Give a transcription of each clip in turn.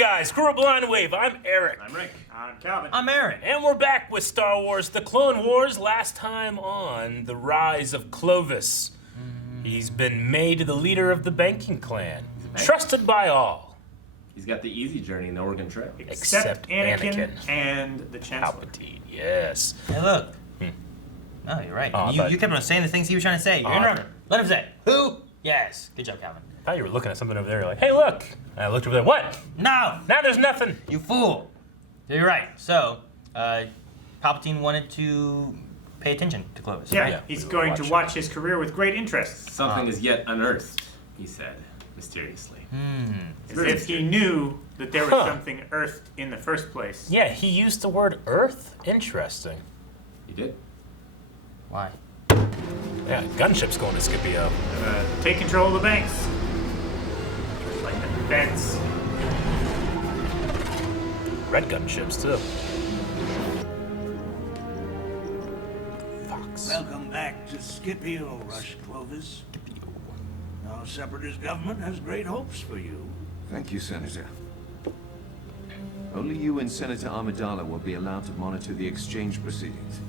guys, Crew of Blind Wave, I'm Eric. I'm Rick. I'm Calvin. I'm Aaron. And we're back with Star Wars The Clone Wars, last time on The Rise of Clovis. He's been made the leader of the banking clan, trusted by all. He's got the easy journey in the Oregon Trail. Except Anakin and the Chancellor. Palpatine, yes. Hey, look. No, you're right. Oh, You kept on saying the things he was trying to say. You're interrupting. Let him say. Who? Yes. Good job, Calvin. I thought you were looking at something over there, like, hey, look. And I looked over there, what? No. Now there's nothing. You fool. You're right. So, Palpatine wanted to pay attention to Clovis. Yeah, right? he's going to watch his career with great interest. Something is yet unearthed, he said, mysteriously. As if he knew that there was something earthed in the first place. Yeah, he used the word Earth. Interesting. He did? Why? Yeah, gunship's going to Scipio. Take control of the banks. Just like the fence. Red gunships, too. Fox. Welcome back to Scipio, Rush Clovis. Our separatist government has great hopes for you. Thank you, Senator. Only you and Senator Amidala will be allowed to monitor the exchange proceedings.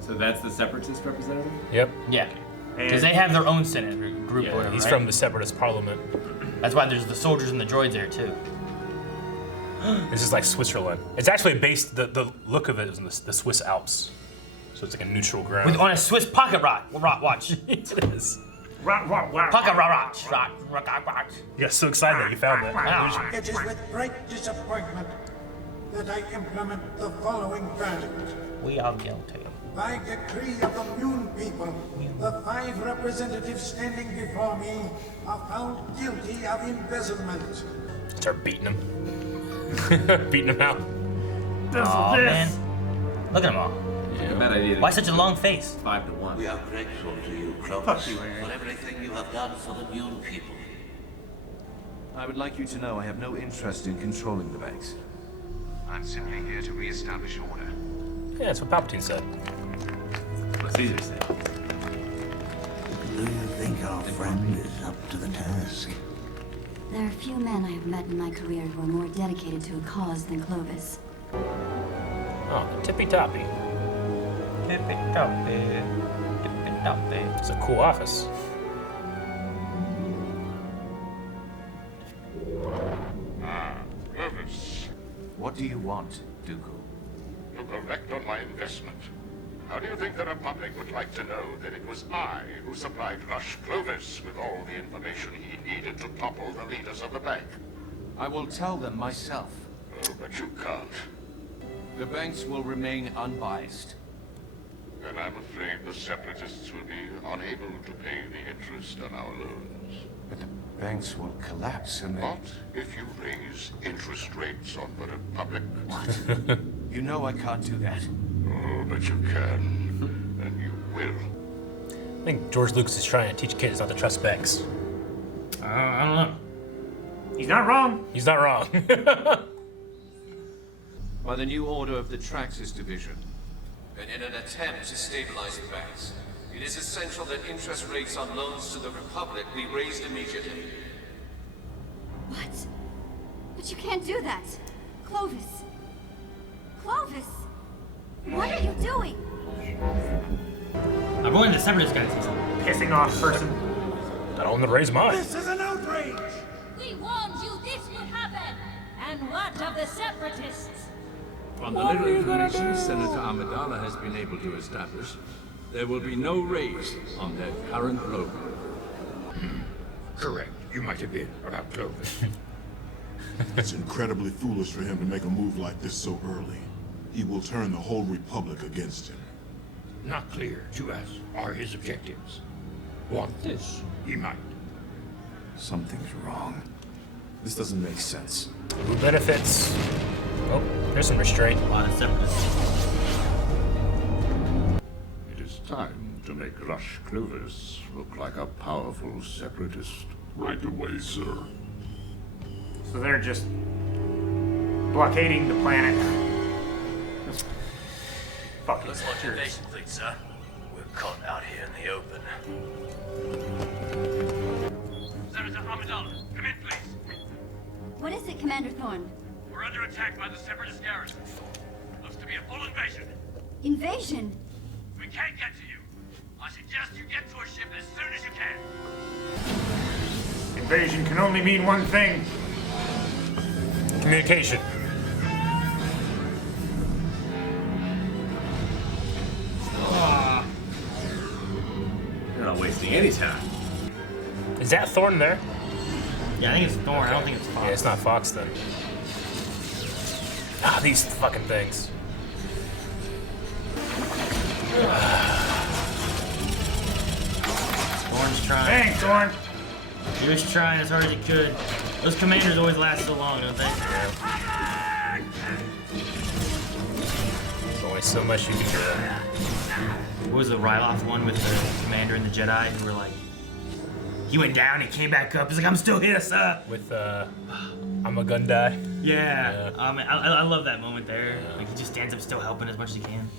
So that's the Separatist representative? Yep. Yeah. Because they have their own Senate group. Yeah, or whatever, he's right? from the Separatist Parliament. That's why there's the soldiers and the droids there, too. This is like Switzerland. It's actually based, the look of it is in the Swiss Alps. So it's like a neutral ground. On a Swiss pocket watch. It is. Rock. Pocket watch. You got so excited that you found that. It is with great disappointment that I implement the following verdict. We are guilty. By decree of the Mune people, the 5 representatives standing before me are found guilty of embezzlement. Start beating him. Beating him out. Oh, man. Look at them all. Yeah. A bad idea. Why such a long face? 5 to 1. We are grateful to you, Clovis, for everything you have done for the Mune people. I would like you to know I have no interest in controlling the banks. I'm simply here to re-establish order. Yeah, that's what Palpatine said. What Caesar said. Do you think our friend is up to the task? There are few men I have met in my career who are more dedicated to a cause than Clovis. Oh, Tippy Toppy. Tippy toppy. Tippy toppy. It's a cool office. Clovis, What do you want, Dooku? to collect on my investment. How do you think the Republic would like to know that it was I who supplied Rush Clovis with all the information he needed to topple the leaders of the bank? I will tell them myself. Oh, but you can't. The banks will remain unbiased. Then I'm afraid the Separatists will be unable to pay the interest on our loans. But the banks will collapse and Not if you raise interest rates on the Republic. You know I can't do that. Oh, but you can. And you will. I think George Lucas is trying to teach kids not to trust banks. I don't know. He's not wrong. He's not wrong. By the new order of the Traxxas Division, and in an attempt to stabilize the banks, it is essential that interest rates on loans to the Republic be raised immediately. What? But you can't do that. Clovis. Clovis! What are you doing? I'm going to the separatist guys. Pissing off person. I don't want to raise mine. This is an outrage! We warned you this would happen! And what of the Separatists? On the little information Senator Amidala has been able to establish, there will be no raise on their current loan. Correct. You might have been about Clovis. It's incredibly foolish for him to make a move like this so early. He will turn the whole Republic against him. Not clear to us are his objectives. Want this, he might. Something's wrong. This doesn't make sense. Who benefits? Oh, there's some restraint. A lot of separatists. It is time to make Rush Clovis look like a powerful separatist. Right away, sir. So they're just blockading the planet. Fucking Looks like invasion fleet, sir. We're caught out here in the open. Senator Amidala, come in, please. What is it, Commander Thorne? We're under attack by the Separatist garrison. Looks to be a full invasion. Invasion? We can't get to you. I suggest you get to a ship as soon as you can. Invasion can only mean one thing. Communication. You're not wasting any time. Is that Thorn there? Yeah, I think it's Thorn. I don't think it's Fox. Yeah, it's not Fox then. Ah, these fucking things. Thorn's trying. Dang, Thorn. He was trying as hard as he could. Those commanders always last so long, don't they? There's only so much you can do. What was the Ryloth one with the commander and the Jedi who were like, he went down, he came back up, he's like, I'm still here, sir. With, I'm a gun die. Yeah. I love that moment there. Yeah. Like, he just stands up still helping as much as he can.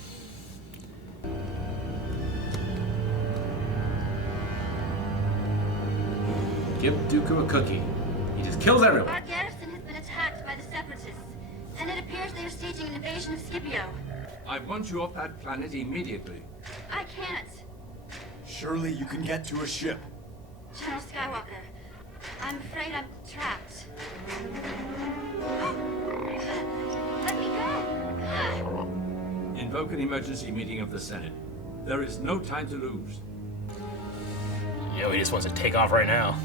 Give Dooku a cookie. He just kills everyone. Our garrison has been attacked by the Separatists, and it appears they are staging an invasion of Scipio. I want you off that planet immediately. I can't. Surely you can get to a ship. General Skywalker, I'm afraid I'm trapped. Let me go! Invoke an emergency meeting of the Senate. There is no time to lose. You know, he just wants to take off right now.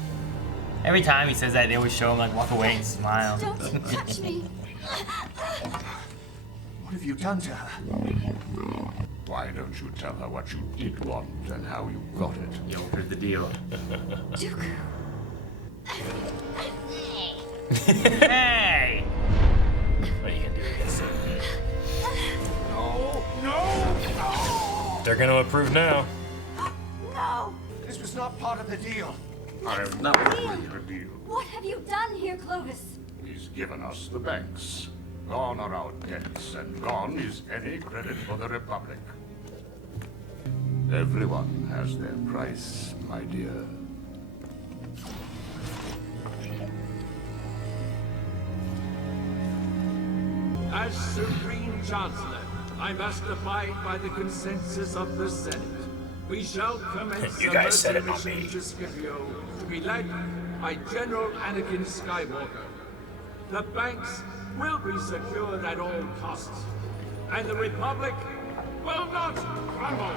Every time he says that, they always show him like walk away and smile. Don't touch me! What have you done to her? Why don't you tell her what you did want and how you got it? Yo, here's the deal. Dooku. Hey! What are you gonna do against it? No! No! They're gonna approve now. No! This was not part of the deal. I am Not a deal. What have you done here, Clovis? He's given us the banks. Gone are our debts, and gone is any credit for the Republic. Everyone has their price, my dear. As Supreme Chancellor, I must abide by the consensus of the Senate. We shall commence You a guys said it, mercy not me. mission to Scipio to be led by General Anakin Skywalker. The banks will be secured at all costs, and the Republic will not crumble.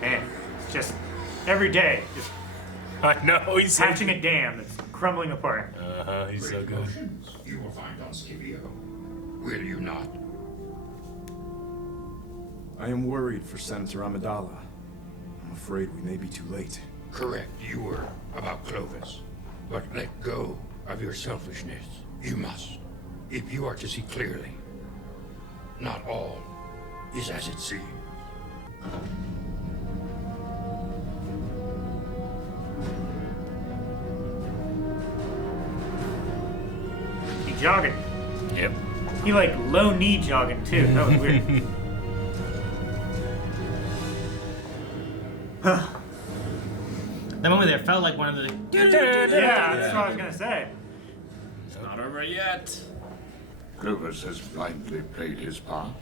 Man, it's just every day, just I know, he's so hatching a dam that's crumbling apart. he's so good. You will find on Scipio. Will you not? I am worried for Senator Amidala. I'm afraid we may be too late. Correct, you were about Clovis. But let go of your selfishness. You must, if you are to see clearly. Not all is as it seems. He jogging. Yep. He like low knee jogging too. That was weird. That moment there felt like one of the. Yeah, that's what I was gonna say. It's not over yet. Clovis has blindly played his part.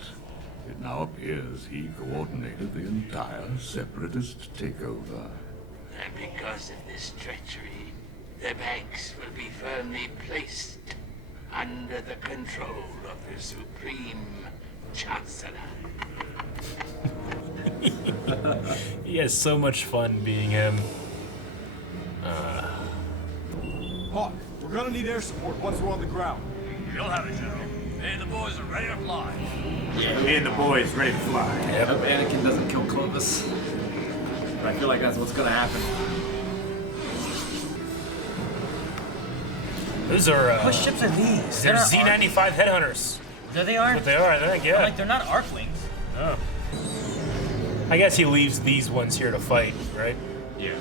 It now appears he coordinated the entire Separatist takeover. And because of this treachery, the banks will be firmly placed under the control of the Supreme Chancellor. He has so much fun being him. Hawk, we're gonna need air support once we're on the ground. You'll have it, General. Me and the boys are ready to fly. Me and the boys ready to fly. I hope Anakin doesn't kill Clovis. But I feel like that's what's gonna happen. Those are, What ships are these? they're not Z95 headhunters. There they are. That's what they are, I think, yeah. Like, they're not Arclings. Oh. I guess he leaves these ones here to fight, right? Yeah.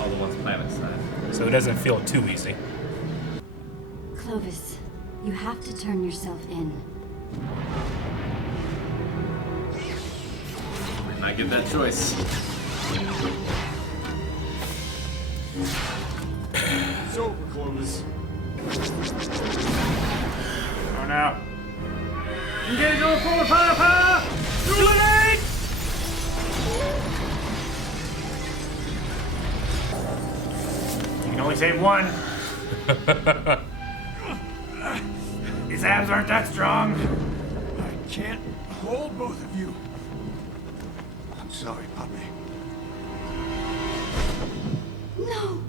All the ones planet side. So it doesn't feel too easy. Clovis, you have to turn yourself in. Might not get that choice. It's over, Clovis. Oh no. Engage all full firepower! Illuminate! You can only save one. His abs aren't that strong. I can't hold both of you. I'm sorry, Poppy. No!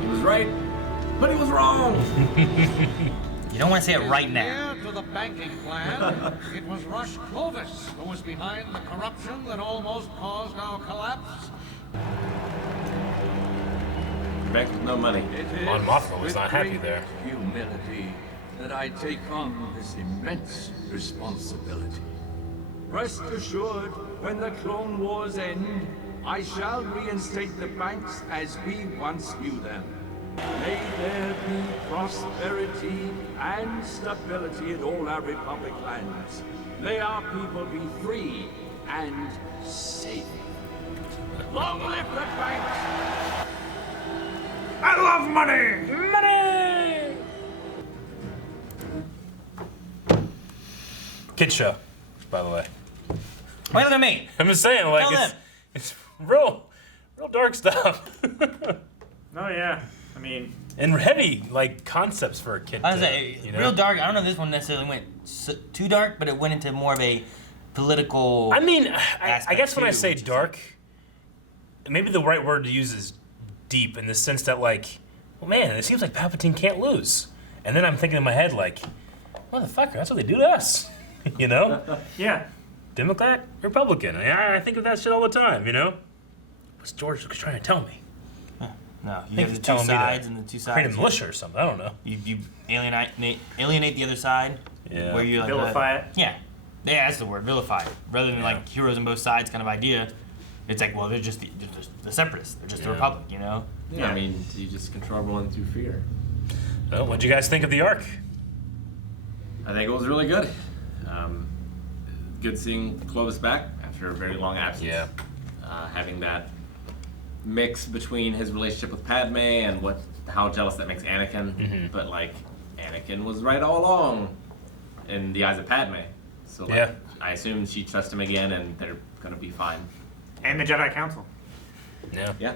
He was right, but he was wrong. You don't want to say it right now. Heir to the banking plan, it was Rush Clovis who was behind the corruption that almost caused our collapse. Bank with no money. Mon Mothma was not happy there. Humility that I take on this immense responsibility. Rest assured, when the Clone Wars end, I shall reinstate the banks as we once knew them. May there be prosperity and stability in all our Republic lands. May our people be free and safe. Long live the banks! I love money! Money! Kid show, by the way. Wait at me. I'm just saying, like, Tell it's real dark stuff. Oh yeah. I mean, and heavy, like, concepts for a kid. I was say, you know? real dark. I don't know if this one necessarily went too dark, but it went into more of a political. I mean, I guess when I too, say dark, maybe the right word to use is deep, in the sense that, like, well, man, it seems like Palpatine can't lose. And then I'm thinking in my head, like, motherfucker, that's what they do to us. You know? Yeah. Democrat, Republican. I think of that shit all the time, you know? What's George trying to tell me? No, you think have the he's two telling me to sides and the two sides. create a militia or something, I don't know. You alienate the other side. Yeah. Where you like Vilify it. Yeah, that's the word, vilify it. Rather than like heroes on both sides kind of idea. It's like, well, they're just the separatists. They're just the Republic, you know? Yeah, I mean, you just control everyone through fear. So, what'd you guys think of the arc? I think it was really good. Good seeing Clovis back after a very long absence. Yeah. Having that mix between his relationship with Padme and how jealous that makes Anakin. Mm-hmm. But like, Anakin was right all along in the eyes of Padme. So like, I assume she trusts him again, and they're gonna be fine. And the Jedi Council. Yeah. Yeah.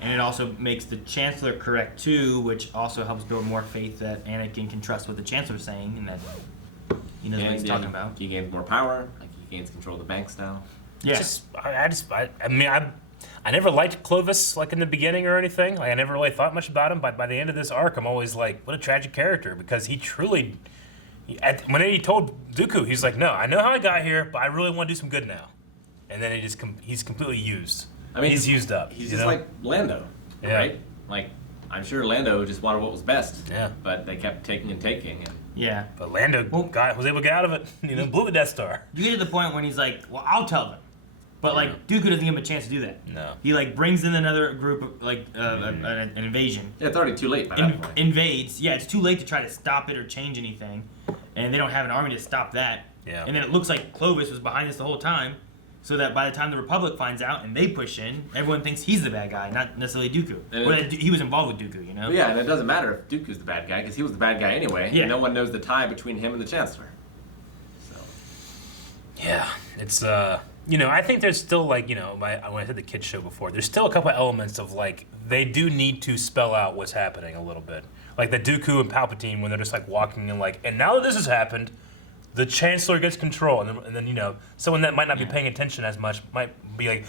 And it also makes the Chancellor correct too, which also helps build more faith that Anakin can trust what the Chancellor's saying and that he knows what he's talking about. He gains more power. Like, he gains control of the banks now. Yeah. I mean, I never liked Clovis, like, in the beginning or anything. Like, I never really thought much about him, but by the end of this arc, I'm always like, what a tragic character, because he truly, when he told Dooku, he's like, no, I know how I got here, but I really want to do some good now. And then he's completely used. I mean, he's used up. He's just like Lando, Yeah. right? Like, I'm sure Lando just wanted what was best. Yeah. But they kept taking and taking. And Yeah. But Lando was able to get out of it. You know, blew the Death Star. You get to the point when he's like, well, I'll tell them. But like, Dooku doesn't give him a chance to do that. No. He like brings in another group of like an invasion. Yeah, it's already too late by that point. Invades. Yeah, it's too late to try to stop it or change anything, and they don't have an army to stop that. Yeah. And then it looks like Clovis was behind this the whole time, so that by the time the Republic finds out and they push in, everyone thinks he's the bad guy, not necessarily Dooku. Well, he was involved with Dooku, you know. But yeah, and it doesn't matter if Dooku's the bad guy, because he was the bad guy anyway. Yeah. And no one knows the tie between him and the Chancellor. Yeah, it's you know, I think there's still, like, you know, when I said the kids show before, there's still a couple of elements of, like, they do need to spell out what's happening a little bit. Like the Dooku and Palpatine, when they're just like walking and like, and now that this has happened, the Chancellor gets control, and then you know, someone that might not be paying attention as much might be like,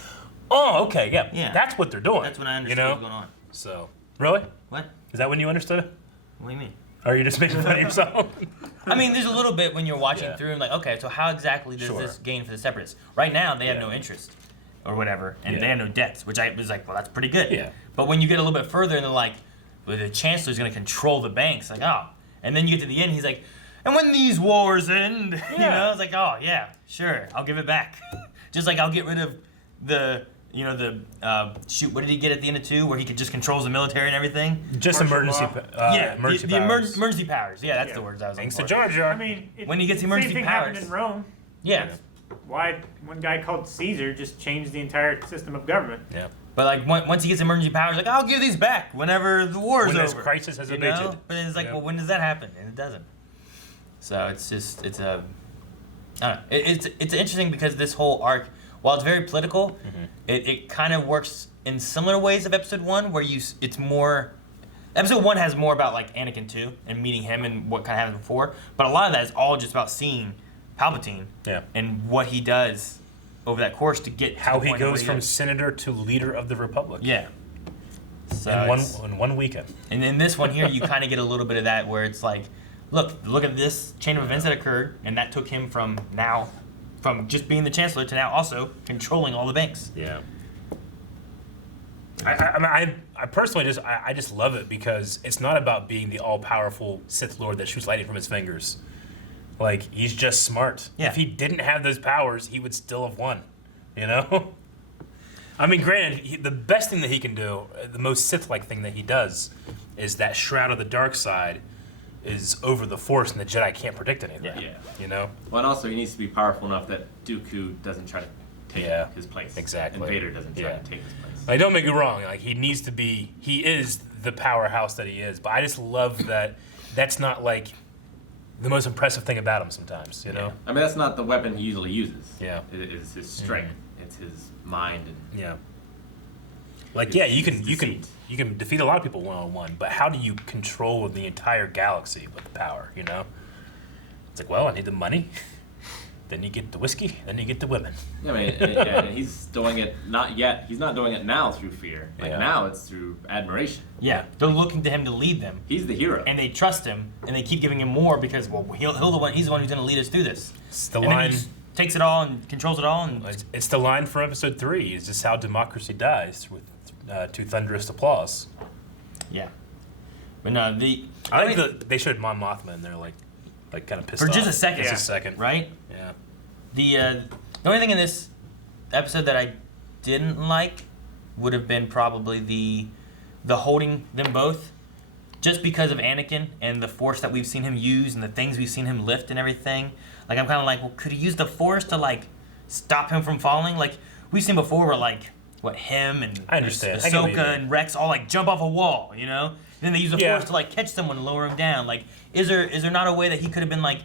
oh, okay, yeah, that's what they're doing. That's when I understood you know? what was going on. So, really? What? Is that when you understood it? What do you mean? Or are you just making fun of yourself? I mean, there's a little bit when you're watching through and like, okay, so how exactly does this gain for the Separatists? Right now, they have no interest or whatever, and they have no debts, which I was like, well, that's pretty good. Yeah. But when you get a little bit further and they're like, well, the Chancellor's going to control the banks, like, oh. And then you get to the end, he's like, and when these wars end, you know, it's like, oh, yeah, sure, I'll give it back. Just like I'll get rid of the You know, the shoot, what did he get at the end of 2 where he could just controls the military and everything? Just emergency emergency powers. Emergency powers. Yeah, that's the words I was looking Thanks to for. Jar Jar. I mean, when he gets emergency same thing powers. happened in Rome. Yeah. Why one guy called Caesar just changed the entire system of government. Yeah. But like once he gets emergency powers, like I'll give these back whenever the war is over. When this crisis has abated. But then it's like, well, when does that happen? And it doesn't. So it's a, I don't know. It's interesting because this whole arc, while it's very political, it kind of works in similar ways of episode 1, where it's more. Episode 1 has more about like Anakin 2 and meeting him and what kind of happened before, but a lot of that is all just about seeing Palpatine and what he does over that course to get how to the he point goes where from is. senator to leader of the Republic. Yeah. So in one weekend. And in this one here, you kind of get a little bit of that where it's like, look at this chain of events that occurred, and that took him from just being the chancellor to now also controlling all the banks. Yeah. I personally just love it because it's not about being the all-powerful Sith Lord that shoots lightning from his fingers. Like, he's just smart. Yeah. If he didn't have those powers, he would still have won. You know? I mean, granted, the best thing that he can do, the most Sith-like thing that he does, is that Shroud of the Dark Side is over the Force, and the Jedi can't predict anything. Yeah. You know? Well, and also he needs to be powerful enough that Dooku doesn't try to take his place. Exactly. And Vader doesn't try to take his place. Like, don't make me wrong. Like, he is the powerhouse that he is. But I just love that that's not, like, the most impressive thing about him sometimes, you know? I mean, that's not the weapon he usually uses. Yeah. It's his strength. It's his mind. And yeah. Like, yeah, you can defeat a lot of people one-on-one, but how do you control the entire galaxy with power, you know? It's like, well, I need the money. Then you get the whiskey, then you get the women. Yeah, I mean, and he's doing it not yet. He's not doing it now through fear. Like now, it's through admiration. Yeah, they're looking to him to lead them. He's the hero, and they trust him, and they keep giving him more because he's the one who's going to lead us through this. It's the and line. Then he just takes it all and controls it all. And it's the line from episode 3. Is this how democracy dies? With to thunderous applause. Yeah, but no, I think they showed Mon Mothma in there, like kind of pissed off. For just a second. Just a second, right? Yeah. The only thing in this episode that I didn't like would have been probably the holding them both, just because of Anakin and the Force that we've seen him use and the things we've seen him lift and everything. Like, I'm kind of like, well, could he use the Force to like stop him from falling? Like we've seen before, where like him and I understand. Ahsoka and Rex all like jump off a wall, you know? And then they use the Force to like catch someone and lower him down. Like, is there not a way that he could have been like,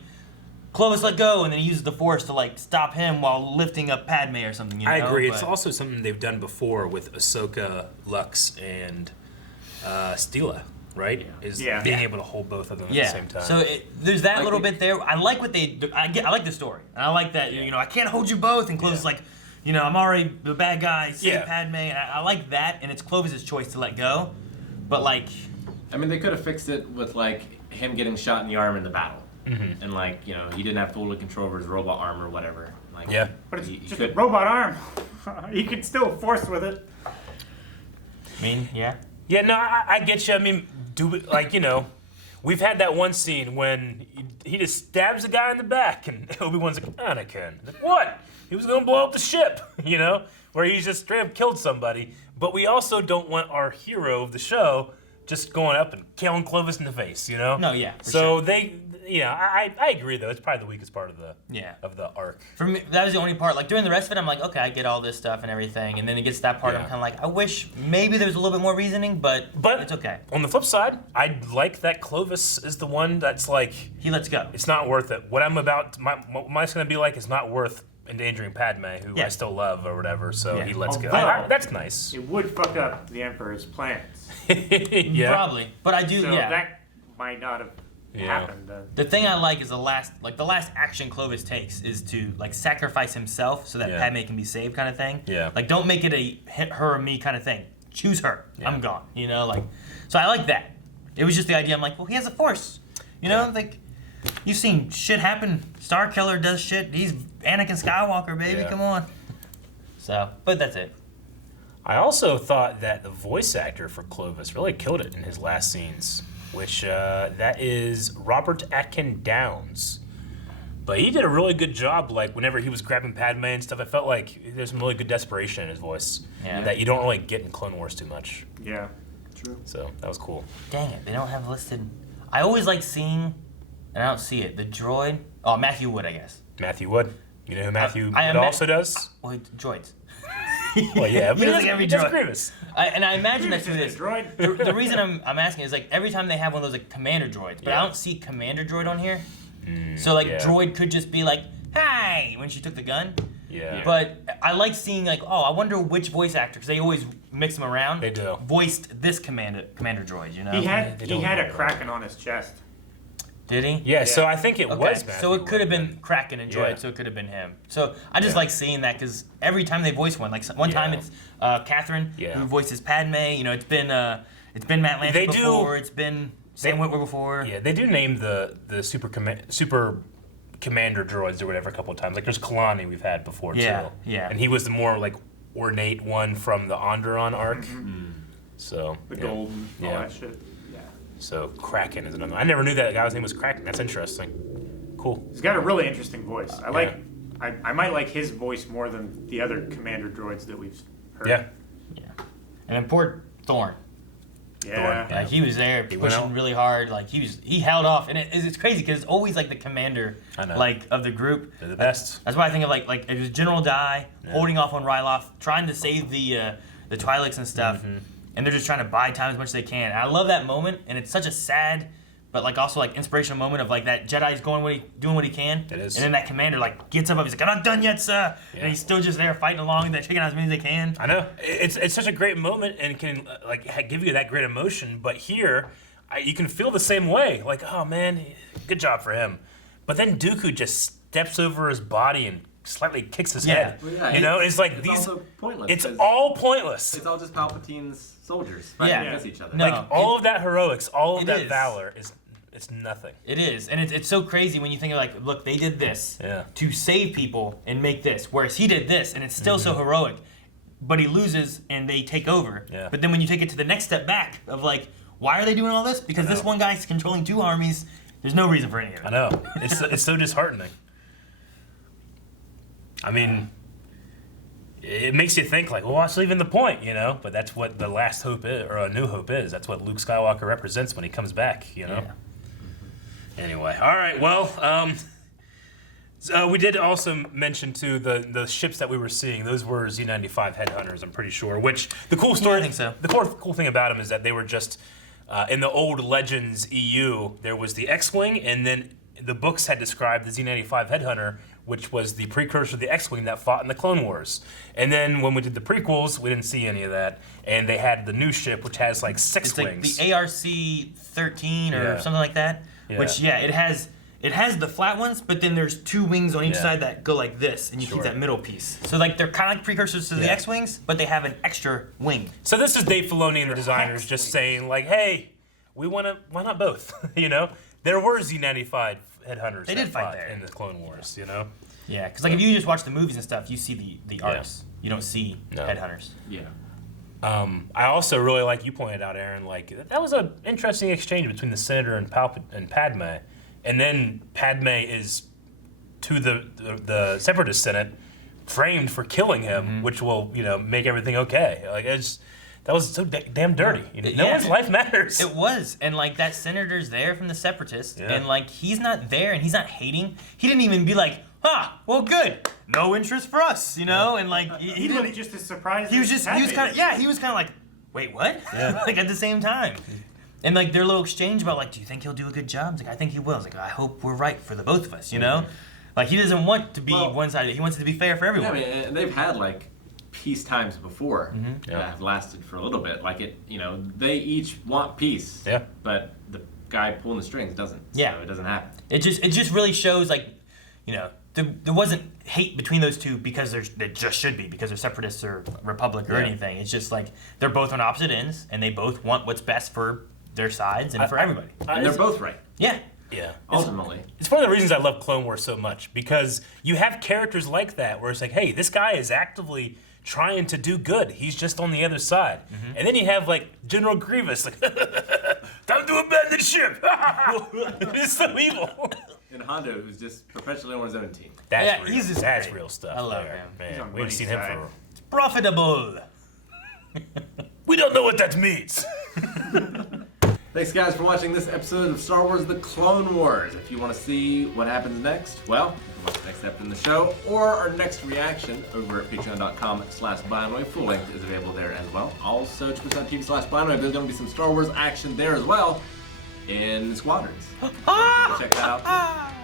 Clovis, let go, and then he uses the Force to like stop him while lifting up Padme or something? You know? I agree. But it's also something they've done before with Ahsoka, Lux, and Steela, right? Is being able to hold both of them at the same time. So there's that little bit there. I like what I like the story. And I like that, you know, I can't hold you both, and Clovis is like, you know, I'm already the bad guy, save Padme, and I like that, and it's Clovis' choice to let go. But like, I mean, they could have fixed it with like him getting shot in the arm in the battle. Mm-hmm. And like, you know, he didn't have full control over his robot arm or whatever. Like, but it's just a robot arm. He could still force with it. I mean, yeah. Yeah, no, I get you. I mean, you know, we've had that one scene when he just stabs the guy in the back, and Obi-Wan's like, Anakin. Like, what? He was gonna blow up the ship, you know, where he's just straight up killed somebody. But we also don't want our hero of the show just going up and killing Clovis in the face, you know? No, yeah. So I agree though. It's probably the weakest part of the arc. For me, that was the only part. Like during the rest of it, I'm like, okay, I get all this stuff and everything, and then it gets to that part. I'm kind of like, I wish maybe there was a little bit more reasoning, but it's okay. On the flip side, I like that Clovis is the one that's like he lets go. It's not worth it. What I'm about, what mine's gonna be like is not worth endangering Padme, who I still love or whatever. So he lets go. That's nice. It would fuck up the Emperor's plans. Probably, but I do. So that might not have happened. The thing I like is the last action Clovis takes is to like sacrifice himself so that Padme can be saved, kind of thing. Yeah. Like, don't make it a hit her or me kind of thing. Choose her. I'm gone. You know, like. So I like that. It was just the idea. I'm like, well, he has a Force. You know, like. You've seen shit happen. Star Killer does shit. He's Anakin Skywalker, baby. Yeah. Come on. So, but that's it. I also thought that the voice actor for Clovis really killed it in his last scenes, which that is Robert Atkin Downes, But he did a really good job, like, whenever he was grabbing Padme and stuff, I felt like there's some really good desperation in his voice that you don't really get in Clone Wars too much. Yeah, true. So, that was cool. Dang it, they don't have listed... I always like seeing, and I don't see it, the droid... Oh, Matthew Wood, I guess. Matthew Wood? You know who Matthew Wood also does? Well, droids. Well, yeah, but he does like every droid. Grievous. And I imagine that's who it is. Droid. The reason I'm asking is, like, every time they have one of those, like, commander droids, but I don't see commander droid on here. So, like, droid could just be like, hi, when she took the gun. Yeah. But I like seeing, like, oh, I wonder which voice actor, because they always mix them around. They do. Voiced this commander droid, you know? He had a Kraken on his chest. Did he? Yeah, so I think it was Matthew. So it could have been Kraken and droid, so it could have been him. So I just like seeing that, because every time they voice one, like one time it's Catherine who voices Padme. You know, it's been Matt Lanter before. It's been Sam Witwer before. Yeah, they do name the super commander droids or whatever a couple of times. Like there's Kalani we've had before too. Yeah. And he was the more like ornate one from the Onderon arc. Mm-hmm. So the golden, all that shit. Yeah. So Kraken is another. I never knew that guy's name was Kraken. That's interesting. Cool. He's got a really interesting voice. I might like his voice more than the other commander droids that we've heard. Yeah. And then poor Thorne. Yeah. Like he was there pushing really hard. Like he held off, and it's crazy because it's always like the commander, like of the group. They're the best. That's why I think of like it was General Dai holding off on Ryloth, trying to save the Twi'leks and stuff, and they're just trying to buy time as much as they can. And I love that moment, and it's such a sad, but like also like inspirational moment of like that Jedi's doing what he can. It is. And then that commander like gets up, he's like, I'm not done yet, sir. Yeah. And he's still just there fighting along, they're taking out as many as they can. I know. It's such a great moment and can like give you that great emotion. But here, you can feel the same way. Like, oh man, good job for him. But then Dooku just steps over his body and slightly kicks his head. Well, yeah, you know, it's like it's also pointless. It's all pointless. It's all just Palpatine's soldiers fighting against each other. No, like all of that heroics, all of that valor it's nothing. It is, and it's so crazy when you think of like, look, they did this to save people and make this, whereas he did this, and it's still so heroic, but he loses and they take over. Yeah. But then when you take it to the next step back of like, why are they doing all this? Because this one guy's controlling two armies. There's no reason for any of it. I know. It's so disheartening. I mean, it makes you think like, well, what's even the point, you know? But that's what the Last Hope is, or A New Hope is. That's what Luke Skywalker represents when he comes back, you know? Yeah. Anyway, all right, well, we did also mention, too, the ships that we were seeing. Those were Z-95 headhunters, I'm pretty sure, which the cool story, I think so. The cool thing about them is that they were just, in the old Legends EU, there was the X-Wing, and then the books had described the Z-95 headhunter, which was the precursor of the X-Wing that fought in the Clone Wars. And then when we did the prequels, we didn't see any of that. And they had the new ship, which has like 6 wings. It's like the ARC-13 or something like that. Yeah. Which it has the flat ones, but then there's 2 wings on each side that go like this, and you keep that middle piece. So like they're kind of like precursors to the X-Wings, but they have an extra wing. So this is Dave Filoni and the designers just saying like, hey, why not both? You know, there were Z-95 headhunters. They did fight there in the Clone Wars, you know. Yeah, because like if you just watch the movies and stuff, you see the arcs. You don't see headhunters. Yeah. I also really like you pointed out, Aaron. Like that was an interesting exchange between the Senator and Padme, and then Padme is to the Separatist Senate framed for killing him, which will make everything okay. Like that was so damn dirty. No one's life matters. It was, and like that senator's there from the Separatists, and like he's not there, and he's not hating. He didn't even be like, well, good. No interest for us, you know? And like he looked just as surprised. He was kind of like, wait, what? Yeah. Like at the same time. And like their little exchange about like, do you think he'll do a good job? I was like, I think he will. I was like, I hope we're right for the both of us, you know? Like he doesn't want to be one-sided. He wants it to be fair for everyone. Yeah, I mean, and they've had like peace times before that have lasted for a little bit. Like they each want peace. Yeah. But the guy pulling the strings doesn't. Yeah. So it doesn't happen. It just really shows like, there wasn't hate between those two because there just should be, because they're separatists or republic or anything. It's just like they're both on opposite ends and they both want what's best for their sides and for everybody. And they're both right. Yeah. Yeah. Ultimately. It's one of the reasons I love Clone Wars so much, because you have characters like that where it's like, hey, this guy is actively trying to do good. He's just on the other side. And then you have like General Grievous, like, time to abandon ship. It's so evil. And Hondo, who's just professionally on his own team. That's Yeah, real. he's just That's great. real stuff. I love there. him. He's on Man, we haven't seen him Buddy's for. Profitable. We don't know what that means. Thanks, guys, for watching this episode of Star Wars The Clone Wars. If you want to see what happens next, well, you can watch the next episode in the show or our next reaction over at patreon.com/BioNoy. Full link is available there as well. Also, twitch.tv/BioNoy. There's going to be some Star Wars action there as well in Squadrons. Check that out too.